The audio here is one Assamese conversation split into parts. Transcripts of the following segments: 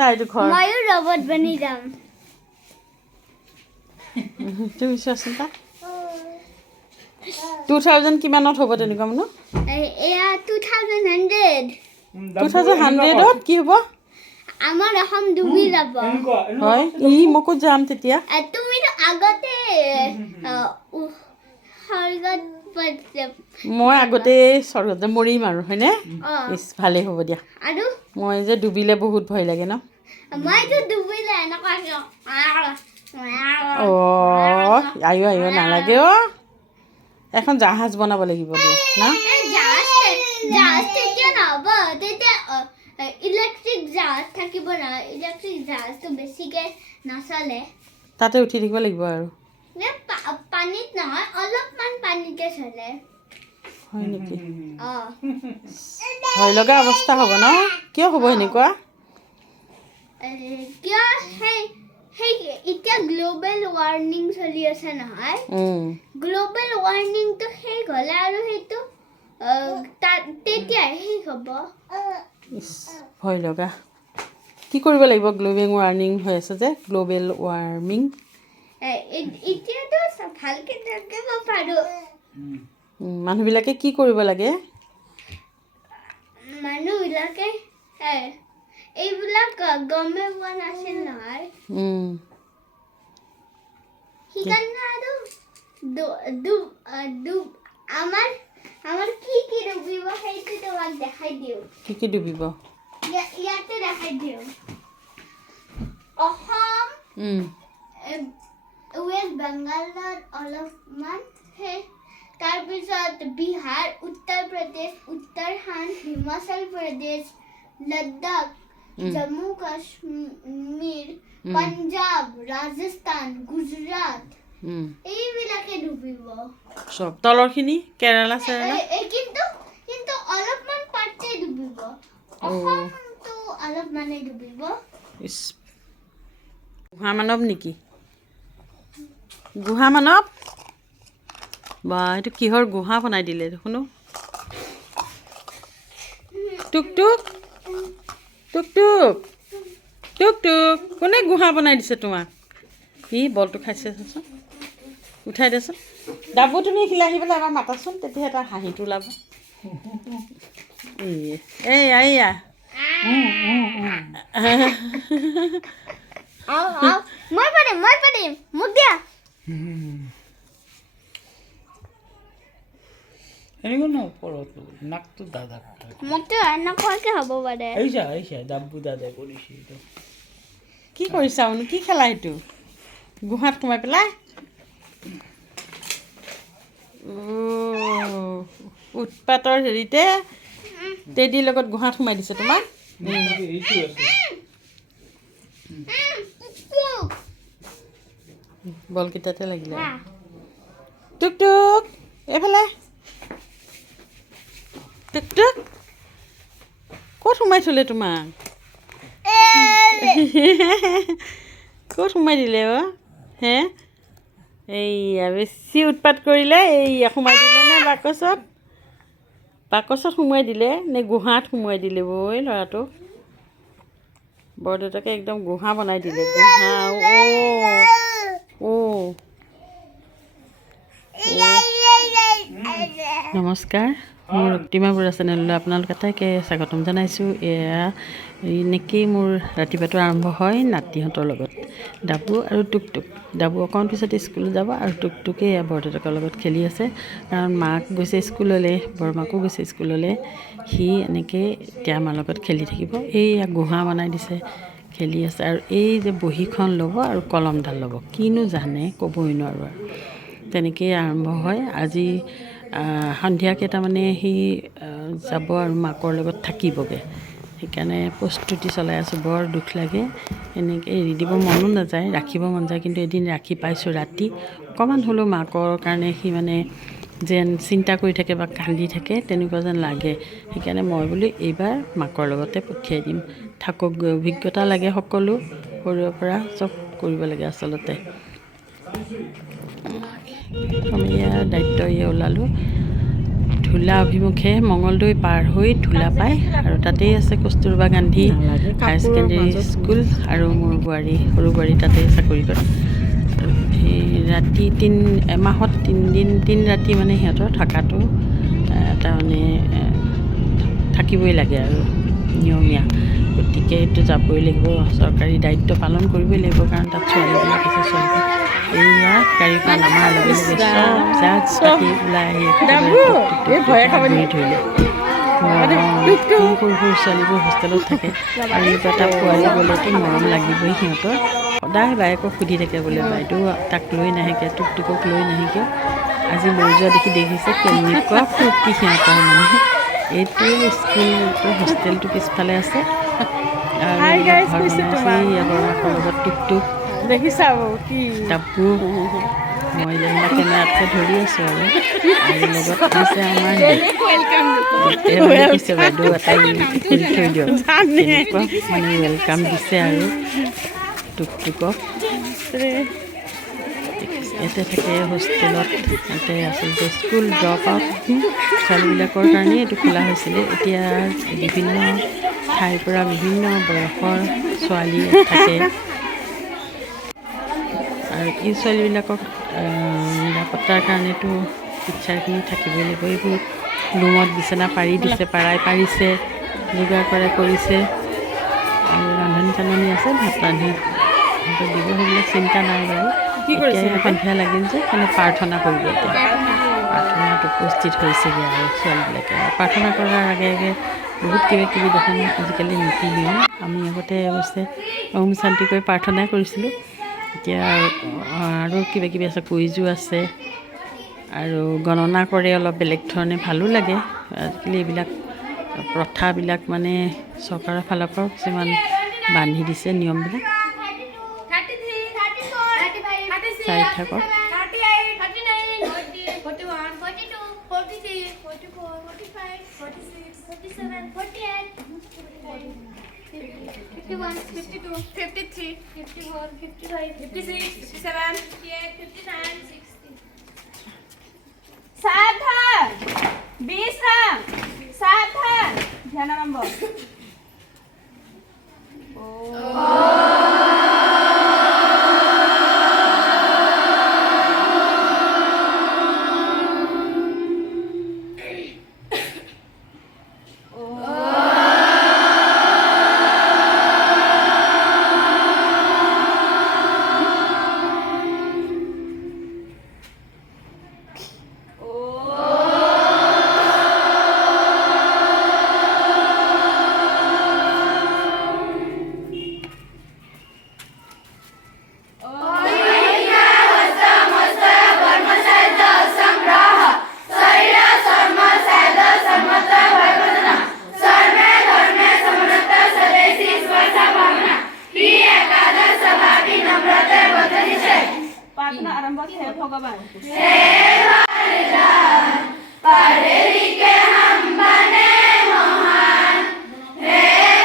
চা এইটো ঘৰ ময়ো ৰবট বনি যাম তুমি চোৱাচোন তা 2000 কিমানত হ'ব তেনেকুৱা মানুহ এয়া 2100 2100ত কি হ'ব আমাৰ অসম ডুবি যাব হয় মোকো যাম তেতিয়া তুমিতো আগতে স্বৰ্গত মই আগতে স্বৰ্গতে মৰিম আৰু হয়নে ইছ ভালেই হ'ব দিয়া আৰু মই যে ডুবিলে বহুত ভয় লাগে ন মইতো ডুবিলে এনেকুৱা আয়ো নালাগে এখন জাহাজ বনাব লাগিব দিয়া না জাহাজ তেতিয়া নহ'ব তেতিয়া ইলেক্ট্ৰিক জাহাজ থাকিব না ইলেক্ট্ৰিক জাহাজটো বেছিকৈ নচলে তাতে উঠি থাকিব লাগিব আৰু পানীত নহয় অলপমান পানীতে চলে হয় নেকি ভয় লগা অৱস্থা হ'ব ন কিয় হ'ব এনেকুৱা কিয় সেই এতিয়া গ্লোবেল ৱাৰ্মিং চলি আছে নহয় গ্লোবেল ৱাৰ্মিংটো শেষ হ'লে আৰু সেইটো তেতিয়া শেষ হ'ব ভয় লগা কি কৰিব লাগিব গ্লোবেল ৱাৰ্মিং হৈ আছে যে গ্লোবেল ৱাৰ্মিং এতিয়াতো ভালকৈ থাকিব পাৰোঁ মানুহবিলাকে কি কৰিব লাগে মানুহবিলাকে এইবিলাক গমে পোৱা নাছিল নহয় সেইকাৰণে আৰু আমাৰ কি ডুবিব সেইটো তোমাক দেখাই দিওঁ কি ডুবিব ইয়াতে দেখাই দিওঁ অসম ৱেষ্ট বেংগলত অলপমান তাৰপিছত বিহাৰ উত্তৰ প্ৰদেশ উত্তৰাখণ্ড হিমাচল প্ৰদেশ লাডাখ জম্মু কাশ্মীৰ পাঞ্জাব ৰাজস্থান গুজৰাট এইবিলাকে ডুবিব চব তলৰখিনি কেৰালা চেৰালা কিন্তু অলপমান পাৰ্টে ডুবিব অসমটো অলপমানে ডুবিব গুহা মানৱ নেকি গুহা মানৱ বা এইটো কিহৰ গুহা বনাই দিলে শুনো টুক টুক টুক টুক টুক টুক কোনে গুহা বনাই দিছে তোমাক কি বলটো খাইছে চাচোন উঠাই দেচোন ডাবু তুমি এইখিলা আহি পেলাই এবাৰ মাতাচোন তেতিয়া এটা হাঁহিটো ওলাব এইয়া মই পাৰিম মোক দিয়া এনেকুৱা ন ওপৰত নাকটো দাদা মোকতো এনেকুৱাকৈ হ'ব পাৰে আহিছা ডাব্বু দাদাই কৰিছে কি কৰিছা অনু কি খেলা সেইটো গুহাত সোমাই পেলাই উৎপাতৰ হেৰিতে টেডিৰ লগত গুহাত সোমাই দিছে তোমাক এইটো আছে বলকেইটাতে লাগিলে টুক টুক এইফালে টুক টুক ক'ত সোমাই থ'লে তোমাক ক'ত সোমাই দিলে হে এইয়া বেছি উৎপাত কৰিলে এইয়া সোমাই দিলে নে বাকচত সোমোৱাই দিলে নে গুহাত সোমোৱাই দিলে বৈ ল'ৰাটোক বৰদেউতাকে একদম গুহা বনাই দিলে গুহা নমস্কাৰ মোৰ ৰক্তিমা বৰুৱা চেনেললৈ আপোনালোক আটাইকে স্বাগতম জনাইছোঁ এয়া এনেকেই মোৰ ৰাতিপুৱাটো আৰম্ভ হয় নাতিহঁতৰ লগত ডাবু আৰু টুকটুক ডাবু অকণ পিছতে স্কুলত যাব আৰু টুকটুকে বৰদেউতাকৰ লগত খেলি আছে কাৰণ মাক গৈছে স্কুললৈ বৰমাকো গৈছে স্কুললৈ সি এনেকৈ এতিয়া আমাৰ লগত খেলি থাকিব এইয়া গুহা বনাই দিছে খেলি আছে আৰু এই যে বহীখন ল'ব আৰু কলমডাল ল'ব কিনো জানে ক'বই নোৱাৰোঁ আৰু তেনেকৈয়ে আৰম্ভ হয় আজি সন্ধিয়া কেইটামানে সি যাব আৰু মাকৰ লগত থাকিবগৈ সেইকাৰণে প্ৰস্তুতি চলাই আছোঁ বৰ দুখ লাগে এনেকৈ এৰি দিব মনো নাযায় ৰাখিব মন যায় কিন্তু এদিন ৰাখি পাইছোঁ ৰাতি অকণমান হ'লেও মাকৰ কাৰণে সি মানে যেন চিন্তা কৰি থাকে বা কান্দি থাকে তেনেকুৱা যেন লাগে সেইকাৰণে মই বোলো এইবাৰ মাকৰ লগতে পঠিয়াই দিম থাকক গৈ অভিজ্ঞতা লাগে সকলো সৰুৰে পৰা চব কৰিব লাগে আচলতে আমি ইয়াৰ দায়িত্ব ওলালোঁ ধুলা অভিমুখে মঙলদৈ পাৰ হৈ ধুলা পায় আৰু তাতেই আছে Kasturba Gandhi higher secondary school আৰু মোৰ বোৱাৰী সৰু বোৱাৰী তাতে চাকৰি কৰে। আৰু সেই ৰাতি এমাহত 3 ৰাতি মানে সিহঁতৰ থকাটো তাৰমানে থাকিবই লাগে আৰু নিয়মীয়া। গতিকে এইটো যাবই লাগিব, চৰকাৰী দায়িত্ব পালন কৰিবই লাগিব, কাৰণ তাত ছোৱালীবিলাক আছে। ছোৱালী এয়া গাড়ীৰ পৰা নামাৰ লগে লগে চব জাজ পাতি ওলাই আহি ঘূৰি ধৰিলে। সৰু সৰু ছোৱালীবোৰ হোষ্টেলত থাকে আৰু এটা পোৱালি গ'লেতো মৰম লাগিবই সিহঁতৰ। সদায় বায়েকক সুধি থাকে বোলে বাইদেউ তাক লৈ নাহে কিয়, টুকটুকক লৈ নাহে কিয়। আজি লৈ যোৱা দেখিছে কেনেকুৱা ফূৰ্তি সিহঁতৰ মানে। এইটো স্কুলটো হোষ্টেলটো পিছফালে আছে আৰু ঘৰ বনাইছে বৰমাকৰ লগত টুকটুক দেখিছা ডাব্বু। মই যেনিবা কেমেৰাতকৈ ধৰি আছোঁ আৰু লগত আছে আমাৰ কৈছে বাইদেউ এটাই কৰি থৈ দিয়ক। তেনেকুৱা মানে ৱেলকাম দিছে আৰু টুকটুকক। ইয়াতে থাকে হোষ্টেলত। ইয়াতে আচলতে স্কুল ড্ৰপ আউট ছোৱালীবিলাকৰ কাৰণেই এইটো খোলা হৈছিলে। এতিয়া বিভিন্ন ঠাইৰ পৰা বিভিন্ন বয়সৰ ছোৱালী থাকে আৰু এই ছোৱালীবিলাকক নিৰাপত্তাৰ কাৰণেতো টিচাৰখিনি থাকিবই লাগিব। এইবোৰ ৰুমত বিচনা পাৰি দিছে, পাৰিছে, যোগাৰ কৰিছে আৰু ৰান্ধনি চান্ধনি আছে, ভাত ৰান্ধি দিব, সেইবিলাক চিন্তা নাই বাৰু। এতিয়া সন্ধিয়া লাগিল যে মানে প্ৰাৰ্থনা কৰিব। এতিয়া প্ৰাৰ্থনাত উপস্থিত হৈছেগৈ আৰু ছোৱালীবিলাকে। প্ৰাৰ্থনা কৰাৰ আগে আগে বহুত কিবাকিবি দেখোন আজিকালি নীতি নিয়ম। আমি আগতে অৱশ্যে ওম শান্তি কৰি প্ৰাৰ্থনাই কৰিছিলোঁ। এতিয়া আৰু কিবাকিবি আছে, কুইজো আছে আৰু গণনা কৰে অলপ বেলেগ ধৰণে, ভালো লাগে। আজিকালি এইবিলাক প্ৰথাবিলাক মানে চৰকাৰৰ ফালৰ পৰাও কিছুমান বান্ধি দিছে নিয়মবিলাক। চাই থাকক। सावधान विश्राम सावधान ध्यान नंबर प्रार्थना आरंभ हे भगवान पढ़े लिखे हम बने महान, हे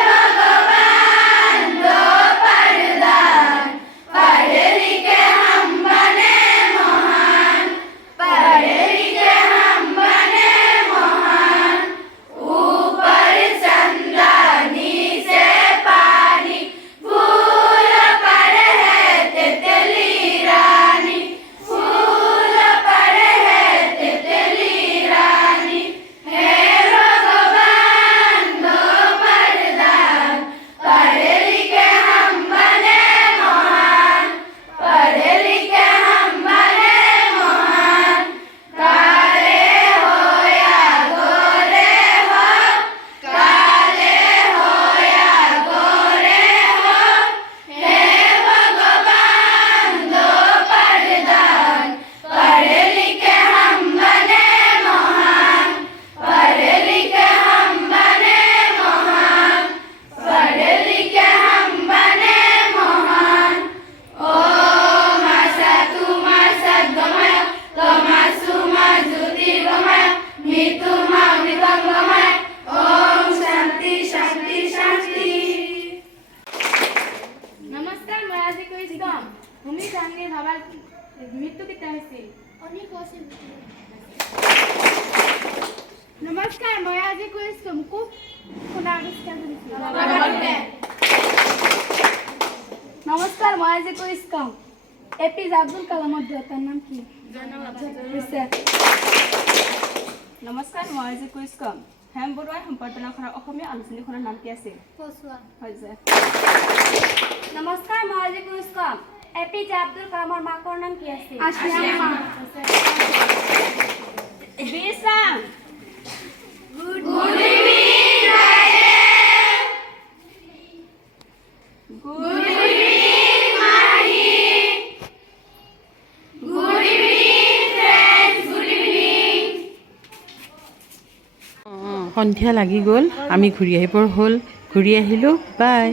भगवान दो वरदान। पढ़े लिखे हम बने महान, पढ़े लिखे हम बने महान। ऊपर चंदा नीचे पानी, फूल पड़े हैं तितली रानी, फूल पड़े हैं तितली रानी। हे भगवान दो वरदान। पढ़े लिखे हम बने महान, पढ़े लिखे हम बने महान। काले हो या गोरे हो, काले हो या गोरे हो, हे भगवान दो वरदान। पढ़े लिखे हम बने महान, पढ़े लिखे हम बने महान, पढ़े लिखे हम बने महान। ओम असतुमा सद्गमय तमसुमा ज्योतिर्गमय मृत्युमा मृतंगमय। ओम शांति शांति शांति। नमस्कार, मैं आज क्विज गाम भूमि सामने भावार मृत्यु कितना है? মই আজি কুইজ কম খুব শুনা আৱিষ্কাৰ কৰিছোঁ নমস্কাৰ মই আজি কুইজ কম এপিজে আব্দুল কালামৰ দেউতাৰ নাম কি নমস্কাৰ মই আজি কুইজ কম হেম বৰুৱাৰ সম্পাদনা কৰা অসমীয়া আলোচনীখনৰ নাম কি আছিল হৈছে নমস্কাৰ মই আজি কুইজ কম এপিজে আব্দুল কালামৰ মাকৰ নাম কি আছিল বিশ্ৰাম সন্ধিয়া লাগি গ'ল আমি ঘূৰি আহিবৰ হ'ল ঘূৰি আহিলোঁ বাই